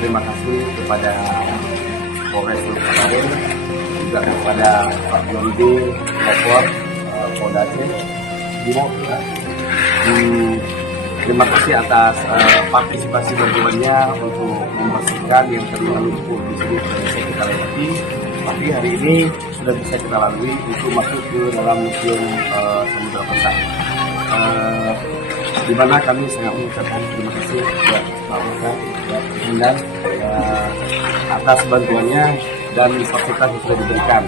Terima kasih kepada Polres Kabupaten, juga kepada Pak Yondi Kopor Polda Aceh. Terima kasih atas partisipasi bantuannya untuk membersihkan yang terlalu lumpur di sini bisa kita lewati. Tapi hari ini sudah bisa kita lalui untuk masuk ke dalam museum Samudra Pasai. Di mana kami sangat mengucapkan terima kasih kepada Pak Waka dan atas bantuannya dan fasilitas yang sudah diberikan.